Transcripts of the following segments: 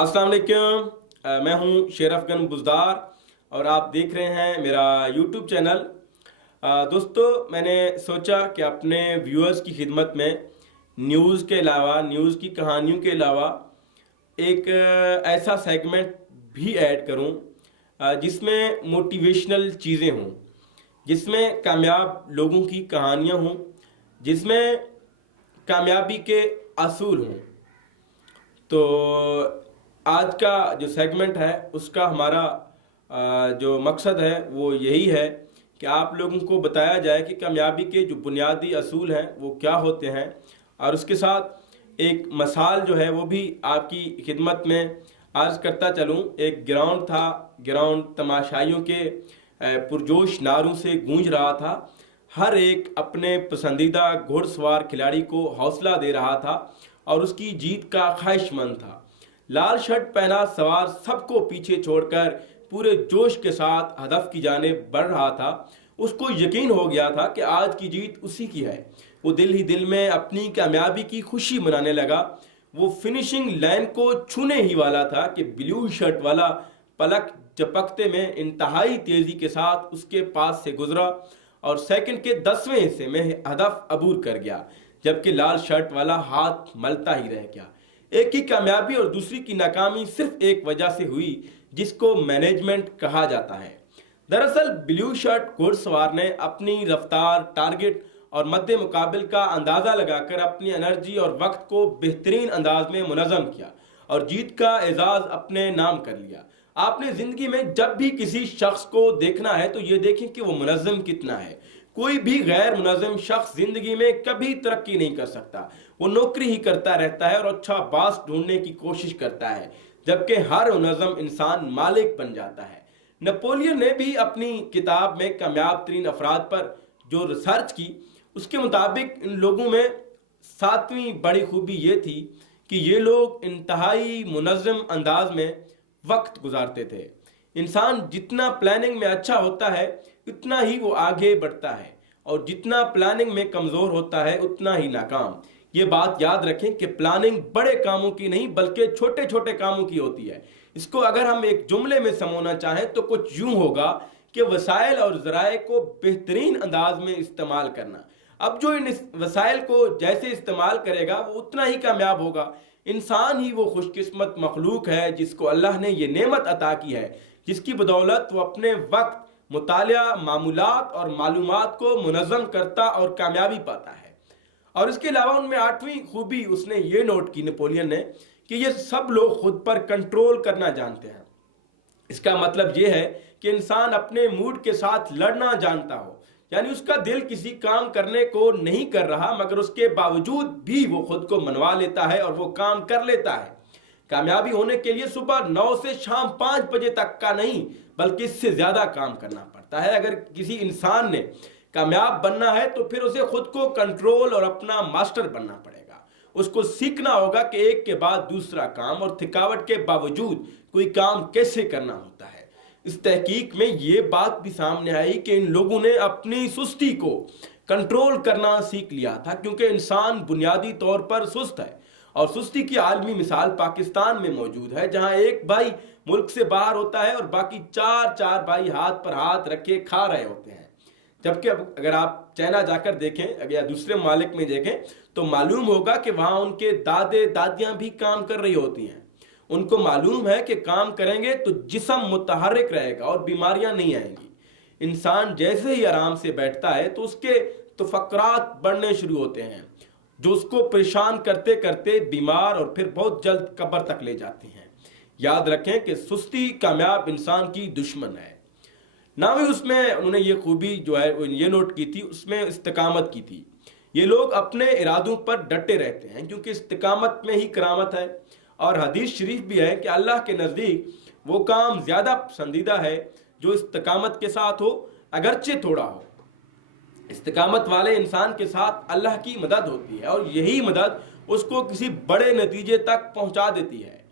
अस्सलाम वालेकुम। मैं हूं शेर अफगन बुज़दार और आप देख रहे हैं मेरा यूट्यूब चैनल। दोस्तों, मैंने सोचा कि अपने व्यूअर्स की खिदमत में न्यूज़ के अलावा, न्यूज़ की कहानियों के अलावा एक ऐसा सेगमेंट भी ऐड करूं जिसमें मोटिवेशनल चीज़ें हों, जिसमें कामयाब लोगों की कहानियां हों, जिसमें कामयाबी के असूल हों। तो आज का जो सेगमेंट है उसका हमारा जो मकसद है वो यही है कि आप लोगों को बताया जाए कि कामयाबी के जो बुनियादी असूल हैं वो क्या होते हैं, और उसके साथ एक मसाल जो है वो भी आपकी खिदमत में अर्ज करता चलूँ। एक ग्राउंड था, ग्राउंड तमाशाइयों के पुरजोश नारों से गूंज रहा था। हर एक अपने पसंदीदा घुड़सवार खिलाड़ी को हौसला दे रहा था और उसकी जीत का ख्वाहिशमंद था। लाल शर्ट पहना सवार सबको पीछे छोड़कर पूरे जोश के साथ हदफ की जानिब बढ़ रहा था। उसको यकीन हो गया था कि आज की जीत उसी की है। वो दिल ही दिल में अपनी कामयाबी की खुशी मनाने लगा। वो फिनिशिंग लाइन को छूने ही वाला था कि ब्लू शर्ट वाला पलक झपकते में इंतहाई तेजी के साथ उसके पास से गुजरा और सेकंड के 10वें हिस्से में हदफ अबूर कर गया, जबकि लाल शर्ट वाला हाथ मलता ही रह गया। एक की कामयाबी और दूसरी की नाकामी सिर्फ एक वजह से हुई, जिसको मैनेजमेंट कहा जाता है। दरअसल ब्लू शर्ट घुड़सवार ने अपनी रफ्तार, टारगेट और मद्दे मुकाबिल का अंदाजा लगाकर अपनी एनर्जी और वक्त को बेहतरीन अंदाज में मुनज़्ज़म किया और जीत का एजाज अपने नाम कर लिया। आपने जिंदगी में जब भी किसी शख्स को देखना है तो ये देखें कि वो मुनज़्ज़म कितना है। कोई भी गैर मुनज़्ज़म शख्स जिंदगी में कभी तरक्की नहीं कर सकता। वो नौकरी ही करता रहता है और अच्छा बास ढूंढने की कोशिश करता है, जबकि हर मुनज़्ज़म इंसान मालिक बन जाता है। नेपोलियन ने भी अपनी किताब में कामयाब तरीन अफराद पर जो रिसर्च की, उसके मुताबिक इन लोगों में 7वीं बड़ी खूबी ये थी कि ये लोग इंतहाई मुनज़्ज़म अंदाज में वक्त गुजारते थे। इंसान जितना प्लानिंग में अच्छा होता है उतना ही वो आगे बढ़ता है, और जितना प्लानिंग में कमज़ोर होता है उतना ही नाकाम। ये बात याद रखें कि प्लानिंग बड़े कामों की नहीं बल्कि छोटे छोटे कामों की होती है। इसको अगर हम एक जुमले में समझना चाहें तो कुछ यूं होगा कि वसाइल और ज़राए को बेहतरीन अंदाज में इस्तेमाल करना। अब जो इन वसाइल को जैसे इस्तेमाल करेगा वो उतना ही कामयाब होगा। इंसान ही वो खुशकिस्मत मखलूक है जिसको अल्लाह ने ये नेमत अता की है, जिसकी बदौलत वो अपने वक्त, मुतालिया, मामूलात और मालूमात को मुनज़्ज़म करता और कामयाबी पाता है। और इसके अलावा उनमें 8वीं खूबी उसने ये नोट की, नेपोलियन ने, कि ये सब लोग खुद पर कंट्रोल करना जानते हैं। इसका मतलब ये है कि इंसान अपने मूड के साथ लड़ना जानता हो, यानी उसका दिल किसी काम करने को नहीं कर रहा मगर उसके बावजूद भी वो खुद को मनवा लेता है और वो काम कर लेता है। कामयाबी होने के लिए सुबह 9 से शाम 5 बजे तक का नहीं बल्कि इससे ज्यादा काम करना पड़ता है। अगर किसी इंसान ने कामयाब बनना है तो फिर उसे खुद को कंट्रोल और अपना मास्टर बनना पड़ेगा। उसको सीखना होगा कि एक के बाद दूसरा काम और थकावट के बावजूद कोई काम कैसे करना होता है। इस तहकीक में ये बात भी सामने आई कि इन लोगों ने अपनी सुस्ती को कंट्रोल करना सीख लिया था, क्योंकि इंसान बुनियादी तौर पर सुस्त है। और सुस्ती की आलमी मिसाल पाकिस्तान में मौजूद है, जहां एक भाई मुल्क से बाहर होता है और बाकी चार भाई हाथ पर हाथ रखे खा रहे होते हैं। जबकि अगर आप चाइना जाकर देखें या दूसरे ममालिक में देखें तो मालूम होगा कि वहां उनके दादे दादियां भी काम कर रही होती हैं। उनको मालूम है कि काम करेंगे तो जिस्म मुतहर्रिक रहेगा और बीमारियां नहीं आएंगी। इंसान जैसे ही आराम से बैठता है तो उसके तफक्कुरात बढ़ने शुरू होते हैं, जो उसको परेशान करते करते बीमार और फिर बहुत जल्द कब्र तक ले जाते हैं। याद रखें कि सुस्ती कामयाब इंसान की दुश्मन है। ना भी उसमें उन्होंने ये खूबी जो है ये नोट की थी, उसमें इस्तिकामत की थी। ये लोग अपने इरादों पर डटे रहते हैं क्योंकि इस्तिकामत में ही करामत है। और हदीस शरीफ भी है कि अल्लाह के नज़दीक वो काम ज़्यादा पसंदीदा है जो इस्तिकामत के साथ हो, अगरचे थोड़ा हो। इस्तिकामत वाले इंसान के साथ अल्लाह की मदद होती है और यही मदद उसको किसी बड़े नतीजे तक पहुंचा देती है।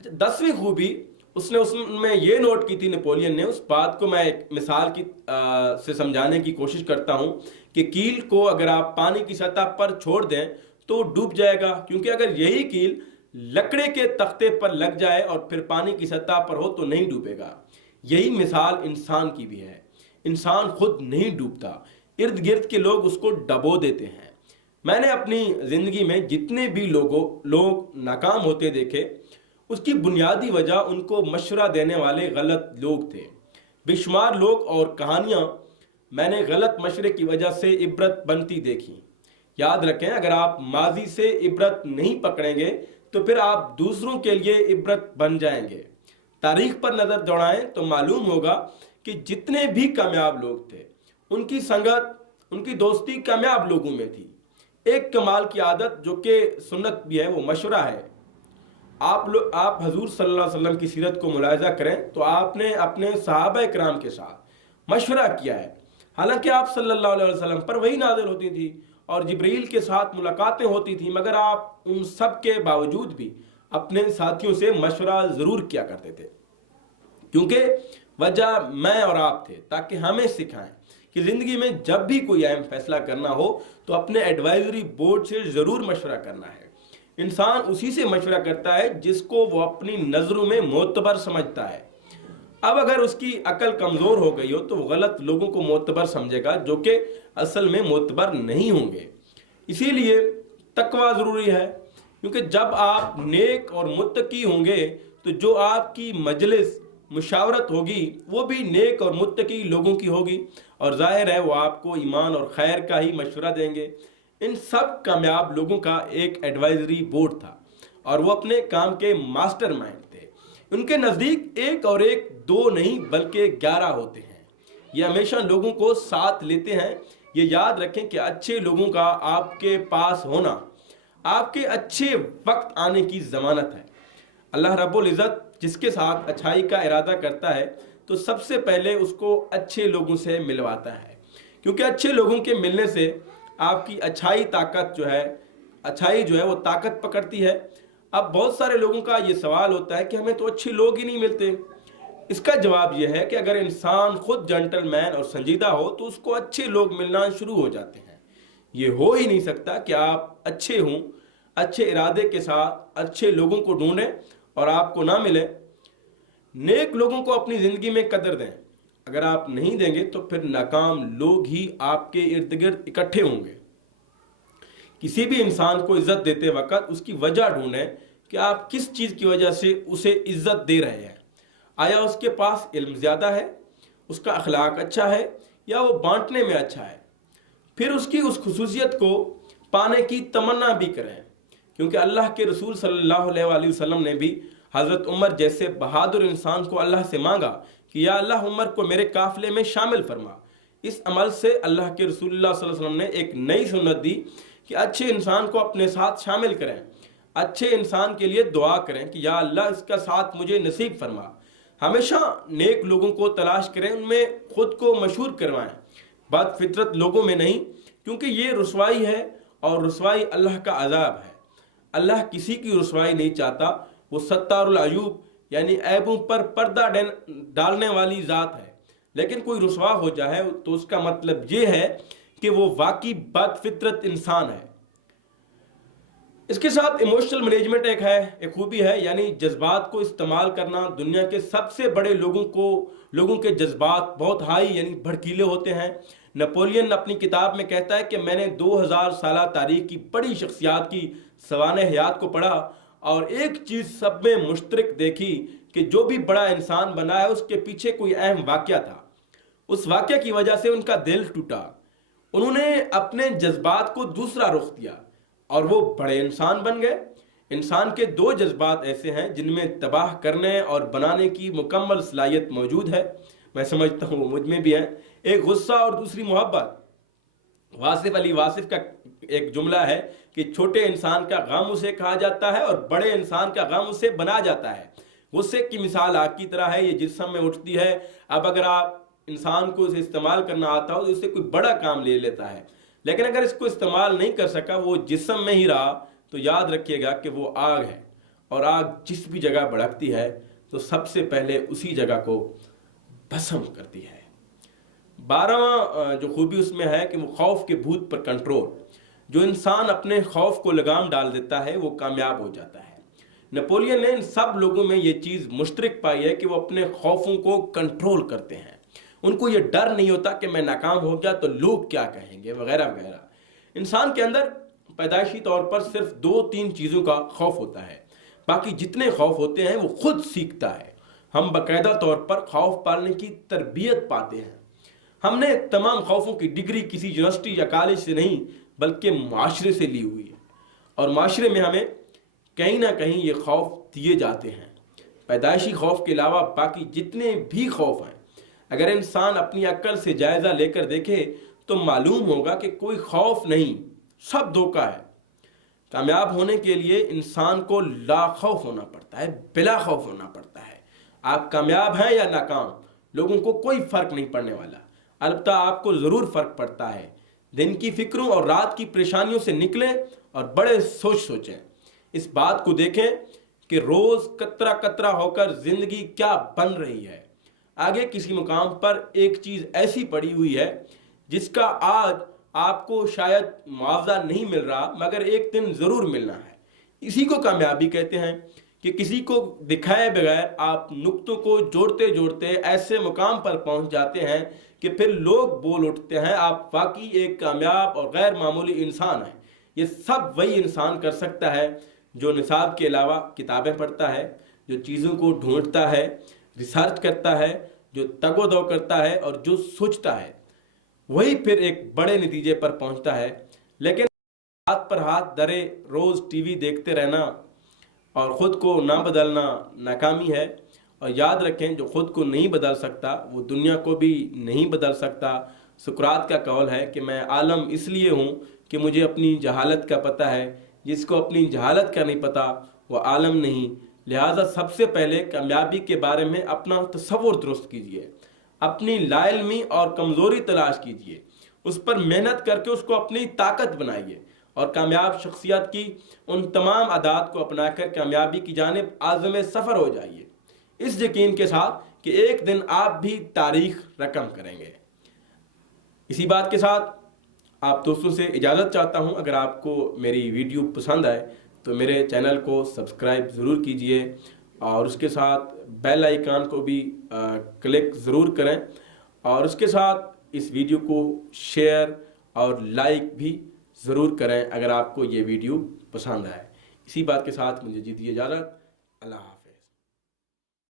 अच्छा, 10वीं खूबी उसमें ये नोट की थी नेपोलियन ने। उस बात को मैं एक मिसाल की से समझाने की कोशिश करता हूं कि कील को अगर आप पानी की सतह पर छोड़ दें तो डूब जाएगा, क्योंकि अगर यही कील لکڑے کے تختے پر لگ جائے اور پھر پانی کی سطح پر ہو تو نہیں ڈوبے گا۔ یہی مثال انسان کی بھی ہے۔ انسان خود نہیں ڈوبتا، ارد گرد کے لوگ اس کو ڈبو دیتے ہیں۔ میں نے اپنی زندگی میں جتنے بھی لوگ ناکام ہوتے دیکھے، اس کی بنیادی وجہ ان کو مشورہ دینے والے غلط لوگ تھے۔ بے شمار لوگ اور کہانیاں میں نے غلط مشورے کی وجہ سے عبرت بنتی دیکھی۔ یاد رکھیں، اگر آپ ماضی سے عبرت نہیں پکڑیں گے تو پھر آپ دوسروں کے لیے عبرت بن جائیں گے۔ تاریخ پر نظر دوڑائیں تو معلوم ہوگا کہ جتنے بھی کامیاب لوگ تھے، ان کی سنگت، ان کی دوستی کامیاب لوگوں میں تھی۔ ایک کمال کی عادت جو کہ سنت بھی ہے، وہ مشورہ ہے۔ آپ حضور صلی اللہ علیہ وسلم کی سیرت کو ملاحظہ کریں تو آپ نے اپنے صحابہ کرام کے ساتھ مشورہ کیا ہے۔ حالانکہ آپ صلی اللہ علیہ وسلم پر وحی نازل ہوتی تھی اور جبریل کے ساتھ ملاقاتیں ہوتی تھیں، مگر آپ ان سب کے باوجود بھی اپنے ساتھیوں سے مشورہ ضرور کیا کرتے تھے، کیونکہ وجہ میں اور آپ تھے، تاکہ ہمیں سکھائیں کہ زندگی میں جب بھی کوئی اہم فیصلہ کرنا ہو تو اپنے ایڈوائزری بورڈ سے ضرور مشورہ کرنا ہے۔ انسان اسی سے مشورہ کرتا ہے جس کو وہ اپنی نظروں میں معتبر سمجھتا ہے۔ اب اگر اس کی عقل کمزور ہو گئی ہو تو وہ غلط لوگوں کو معتبر سمجھے گا، جو کہ اصل میں معتبر نہیں ہوں گے۔ اسی لیے تقوی ضروری ہے، کیونکہ جب آپ نیک اور متقی ہوں گے تو جو آپ کی مجلس مشاورت ہوگی وہ بھی نیک اور متقی لوگوں کی ہوگی، اور ظاہر ہے وہ آپ کو ایمان اور خیر کا ہی مشورہ دیں گے۔ ان سب کامیاب لوگوں کا ایک ایڈوائزری بورڈ تھا اور وہ اپنے کام کے ماسٹر مائنڈ تھے۔ ان کے نزدیک ایک اور ایک دو نہیں بلکہ 11 ہوتے ہیں۔ یہ ہمیشہ لوگوں کو ساتھ لیتے ہیں۔ یہ یاد رکھیں کہ اچھے لوگوں کا آپ کے پاس ہونا آپ کے اچھے وقت آنے کی ضمانت ہے۔ اللہ رب العزت جس کے ساتھ اچھائی کا ارادہ کرتا ہے تو سب سے پہلے اس کو اچھے لوگوں سے ملواتا ہے، کیونکہ اچھے لوگوں کے ملنے سے آپ کی اچھائی جو ہے وہ طاقت پکڑتی ہے۔ اب بہت سارے لوگوں کا یہ سوال ہوتا ہے کہ ہمیں تو اچھے لوگ ہی نہیں ملتے۔ اس کا جواب یہ ہے کہ اگر انسان خود جنٹل مین اور سنجیدہ ہو تو اس کو اچھے لوگ ملنا شروع ہو جاتے ہیں۔ یہ ہو ہی نہیں سکتا کہ آپ اچھے ہوں، اچھے ارادے کے ساتھ اچھے لوگوں کو ڈھونڈیں اور آپ کو نہ ملے۔ نیک لوگوں کو اپنی زندگی میں قدر دیں۔ اگر آپ نہیں دیں گے تو پھر ناکام لوگ ہی آپ کے ارد گرد اکٹھے ہوں گے۔ کسی بھی انسان کو عزت دیتے وقت اس کی وجہ ڈھونڈیں کہ آپ کس چیز کی وجہ سے اسے عزت دے رہے ہیں۔ آیا اس کے پاس علم زیادہ ہے، اس کا اخلاق اچھا ہے، یا وہ بانٹنے میں اچھا ہے؟ پھر اس کی اس خصوصیت کو پانے کی تمنا بھی کریں، کیونکہ اللہ کے رسول صلی اللہ علیہ وآلہ وسلم نے بھی حضرت عمر جیسے بہادر انسان کو اللہ سے مانگا کہ یا اللہ عمر کو میرے قافلے میں شامل فرما۔ اس عمل سے اللہ کے رسول اللہ صلی اللہ علیہ وسلم نے ایک نئی سنت دی کہ اچھے انسان کو اپنے ساتھ شامل کریں، اچھے انسان کے لیے دعا کریں کہ یا اللہ اس کا ساتھ مجھے نصیب فرما۔ ہمیشہ نیک لوگوں کو تلاش کریں، ان میں خود کو مشہور کروائیں، بد فطرت لوگوں میں نہیں، کیونکہ یہ رسوائی ہے اور رسوائی اللہ کا عذاب ہے۔ اللہ کسی کی رسوائی نہیں چاہتا، وہ ستار العیوب یعنی عیبوں پر پردہ ڈالنے والی ذات ہے۔ لیکن کوئی رسوا ہو جائے تو اس کا مطلب یہ ہے کہ وہ واقعی بد فطرت انسان ہے۔ اس کے ساتھ ایموشنل مینجمنٹ ایک خوبی ہے، یعنی جذبات کو استعمال کرنا۔ دنیا کے سب سے بڑے لوگوں کے جذبات بہت ہائی یعنی بھڑکیلے ہوتے ہیں۔ نپولین اپنی کتاب میں کہتا ہے کہ میں نے 2000 سالہ تاریخ کی بڑی شخصیات کی سوانح حیات کو پڑھا اور ایک چیز سب میں مشترک دیکھی کہ جو بھی بڑا انسان بنا ہے اس کے پیچھے کوئی اہم واقعہ تھا۔ اس واقعہ کی وجہ سے ان کا دل ٹوٹا، انہوں نے اپنے جذبات کو دوسرا رخ دیا اور وہ بڑے انسان بن گئے۔ انسان کے دو جذبات ایسے ہیں جن میں تباہ کرنے اور بنانے کی مکمل صلاحیت موجود ہے۔ میں سمجھتا ہوں مجھ میں بھی ہے، ایک غصہ اور دوسری محبت۔ واصف علی واصف کا ایک جملہ ہے کہ چھوٹے انسان کا غم اسے کہا جاتا ہے اور بڑے انسان کا غم اسے بنا جاتا ہے۔ غصے کی مثال آگ کی طرح ہے، یہ جسم میں اٹھتی ہے۔ اب اگر آپ انسان کو اسے استعمال کرنا آتا ہو تو اسے کوئی بڑا کام لے لیتا ہے، لیکن اگر اس کو استعمال نہیں کر سکا، وہ جسم میں ہی رہا، تو یاد رکھیے گا کہ وہ آگ ہے، اور آگ جس بھی جگہ بھڑکتی ہے تو سب سے پہلے اسی جگہ کو بھسم کرتی ہے۔ 12واں جو خوبی اس میں ہے کہ وہ خوف کے بھوت پر کنٹرول۔ جو انسان اپنے خوف کو لگام ڈال دیتا ہے وہ کامیاب ہو جاتا ہے۔ नेपोलियन ने इन सब लोगों में ये चीज़ मुश्तरक पाई है कि वो अपने खौफों को कंट्रोल करते हैं। उनको ये डर नहीं होता कि मैं नाकाम हो गया तो लोग क्या कहेंगे वगैरह वगैरह। इंसान के अंदर पैदाइशी तौर पर सिर्फ 2-3 चीज़ों का खौफ होता है, बाकी जितने खौफ होते हैं वो खुद सीखता है। हम बाकायदा तौर पर खौफ पालने की तरबियत पाते हैं। हमने तमाम खौफों की डिग्री किसी यूनिवर्सिटी या कॉलेज से नहीं बल्कि माशरे से ली हुई है, और माशरे में हमें कहीं ना कहीं ये खौफ दिए जाते हैं। पैदाइशी खौफ के अलावा बाकी जितने भी खौफ हैं, अगर इंसान अपनी अक्ल से जायज़ा लेकर देखे तो मालूम होगा कि कोई खौफ नहीं, सब धोखा है। कामयाब होने के लिए इंसान को लाखौफ होना पड़ता है, बिला खौफ होना पड़ता है। आप कामयाब हैं या नाकाम, लोगों को कोई फ़र्क नहीं पड़ने वाला। अलबत्ता आपको ज़रूर फ़र्क पड़ता है। दिन की फिक्रों और रात की परेशानियों से निकलें और बड़े सोचें। इस बात को देखें कि रोज़ कतरा कतरा होकर ज़िंदगी क्या बन रही है। आगे किसी मुकाम पर एक चीज़ ऐसी पड़ी हुई है जिसका आज आपको शायद मुआवजा नहीं मिल रहा, मगर एक दिन ज़रूर मिलना है। इसी को कामयाबी कहते हैं कि किसी को दिखाए बगैर आप नुक्तों को जोड़ते जोड़ते ऐसे मुकाम पर पहुंच जाते हैं कि फिर लोग बोल उठते हैं आप वाकई एक कामयाब और गैर मामूली इंसान हैं। ये सब वही इंसान कर सकता है जो निसाब के अलावा किताबें पढ़ता है, जो चीज़ों को ढूंढता है, रिसर्च करता है, जो तगोदो करता है और जो सोचता है, वही फिर एक बड़े नतीजे पर पहुंचता है। लेकिन हाथ पर हाथ धरे रोज़ टीवी देखते रहना और ख़ुद को ना बदलना नाकामी है। और याद रखें, जो ख़ुद को नहीं बदल सकता वो दुनिया को भी नहीं बदल सकता। सुकरात का कौल है कि मैं आलम इसलिए हूँ कि मुझे अपनी जहालत का पता है। जिसको अपनी जहालत का नहीं पता वो आलम नहीं। लिहाजा सबसे पहले कामयाबी के बारे में अपना तसव्वुर दुरुस्त कीजिए, अपनी लाइल्मी और कमज़ोरी तलाश कीजिए, उस पर मेहनत करके उसको अपनी ताकत बनाइए और कामयाब शख्सियत की उन तमाम आदात को अपनाकर कामयाबी की जानिब आज़म सफ़र हो जाइए, इस यकीन के साथ कि एक दिन आप भी तारीख रकम करेंगे। इसी बात के साथ आप दोस्तों से इजाज़त चाहता हूं। अगर आपको मेरी वीडियो पसंद आए तो मेरे चैनल को सब्सक्राइब ज़रूर कीजिए और उसके साथ बेल आइकन को भी क्लिक ज़रूर करें, और उसके साथ इस वीडियो को शेयर और लाइक भी ज़रूर करें अगर आपको ये वीडियो पसंद आए। इसी बात के साथ मुझे दीजिए इजाज़त। अल्लाह।